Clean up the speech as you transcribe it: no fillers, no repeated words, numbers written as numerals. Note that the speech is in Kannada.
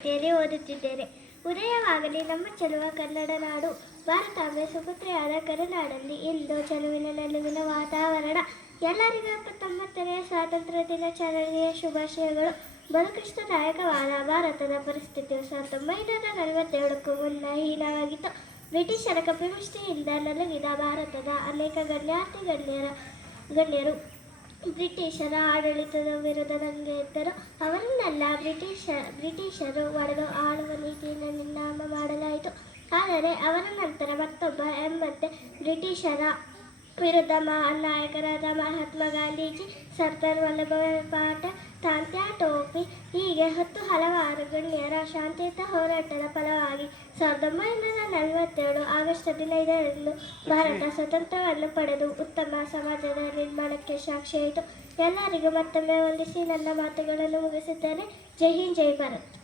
ತರಗತಿಯಲ್ಲಿ ಓದುತ್ತಿದ್ದೇನೆ. ಉದಯವಾಗಲಿ ನಮ್ಮ ಚೆಲುವ ಕನ್ನಡ ನಾಡು, ಭಾರತಾಂಬೆ ಸುಪುತ್ರಿಯಾದ ಕರುನಾಡಲ್ಲಿ ಇಂದು ಚೆಲುವಿನ ನಲುವಿನ ವಾತಾವರಣ. ಎಲ್ಲರಿಗೂ 79ನೇ ಸ್ವಾತಂತ್ರ್ಯ ದಿನಾಚರಣೆಯ ಶುಭಾಶಯಗಳು. ಬಲು ಕಷ್ಟದಾಯಕವಾದ ಭಾರತದ ಪರಿಸ್ಥಿತಿಯು 1947ಕ್ಕೂ ಮುನ್ನ ಹೀನವಾಗಿತ್ತು. ಬ್ರಿಟಿಷರ ಕಪಿಮುಷ್ಟಿಯಿಂದ ನಲುಗಿದ ಭಾರತದ ಅನೇಕ ಗಣ್ಯರು ಬ್ರಿಟಿಷರ ಆಡಳಿತದ ವಿರುದ್ಧ ದಂಗೆ ಎದ್ದರು. ಅವರನ್ನೆಲ್ಲ ಬ್ರಿಟಿಷರು ಒಡೆದು ಆಳುವ ನೀತಿಯನ್ನು ನಿರ್ನಾಮ ಮಾಡಲಾಯಿತು. ಆದರೆ ಅವರ ನಂತರ ಮತ್ತೊಬ್ಬ ಎಂಬಂತೆ ಬ್ರಿಟಿಷರ ವಿರುದ್ಧ ಮಹಾನ್ ನಾಯಕರಾದ ಮಹಾತ್ಮ ಗಾಂಧೀಜಿ, ಸರ್ದಾರ್ ವಲ್ಲಭಭಾಯ್ ಪಟೇಲ್, ತಾತ್ಯಾ ಟೋಪೆ ಹೀಗೆ ಹಲವಾರು ಗಣ್ಯರ ಶಾಂತಿಯುತ ಹೋರಾಟದ ಫಲವಾಗಿ 1947 ಆಗಸ್ಟ್ 15ರಂದು ಭಾರತ ಸ್ವತಂತ್ರವನ್ನು ಪಡೆದು ಉತ್ತಮ ಸಮಾಜದ ನಿರ್ಮಾಣಕ್ಕೆ ಸಾಕ್ಷಿಯಾಯಿತು. ಎಲ್ಲರಿಗೂ ಮತ್ತೊಮ್ಮೆ ವಂದಿಸಿ ನನ್ನ ಮಾತುಗಳನ್ನು ಮುಗಿಸುತ್ತೇನೆ. ಜೈ ಹಿಂದ್, ಜೈ ಭಾರತ್.